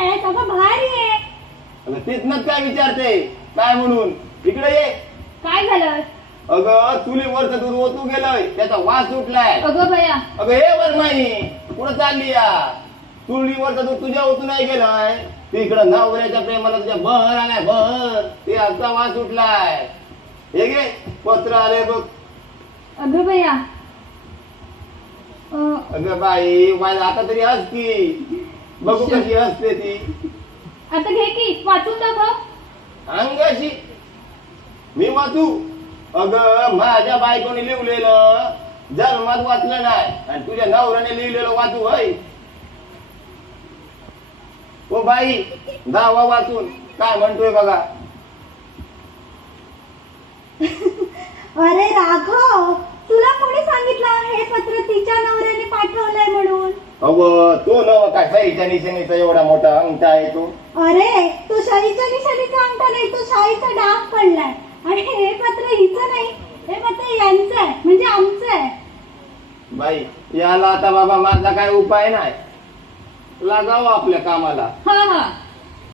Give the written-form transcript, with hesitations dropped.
आहेस? अगं बाहेर ये. अगं तिथनच काय विचारते काय म्हणून? इकडे ये. काय झालं? अगं चुलीवरचं दूध ओतू गेलंय, त्याचा वास उठलाय. अगं बया. अगं हे वर नाही, कुठं चालली या? चुलीवरचं दूध तुझ्या ओतू नाही गेलंय, तिकडं नवऱ्याच्या प्रेमाला तुझ्या बहर आलाय, बहर ते आजचा वास उठलाय. हे घे पत्र आले बघ. अगं बया. अगं बाई माझ्या आता तरी हस की, बघू कशी हसते ती. आता घे की वाचून दाखव. अंगाशी मी वाचू? अगं माझ्या बायकोने लिहिलेलं जन्मात वाचलं नाही आणि तुझ्या नवऱ्याने लिहिलेलं वाचू होय? ओ बाई दावा वाचून काय म्हणतोय बघा. अरे राघव, तुला कोणी सांगितलं हे पत्र तिच्या नवऱ्याने पाठवलंय म्हणून? अगं तो नव काय सईच्या निशाणीचा एवढा मोठा अंगठा आहे तो. अरे तो शाईच्या निशाणीचा अंगठा नाही, तो शाईचा डाग पडलाय. आणि हे पत्र हिचं नाही, हे पत्र यांचं आहे, म्हणजे आमचं आहे. बाई याला आता बाबा माझा काय उपाय नाही, लागावं आपल्या कामाला. हा हा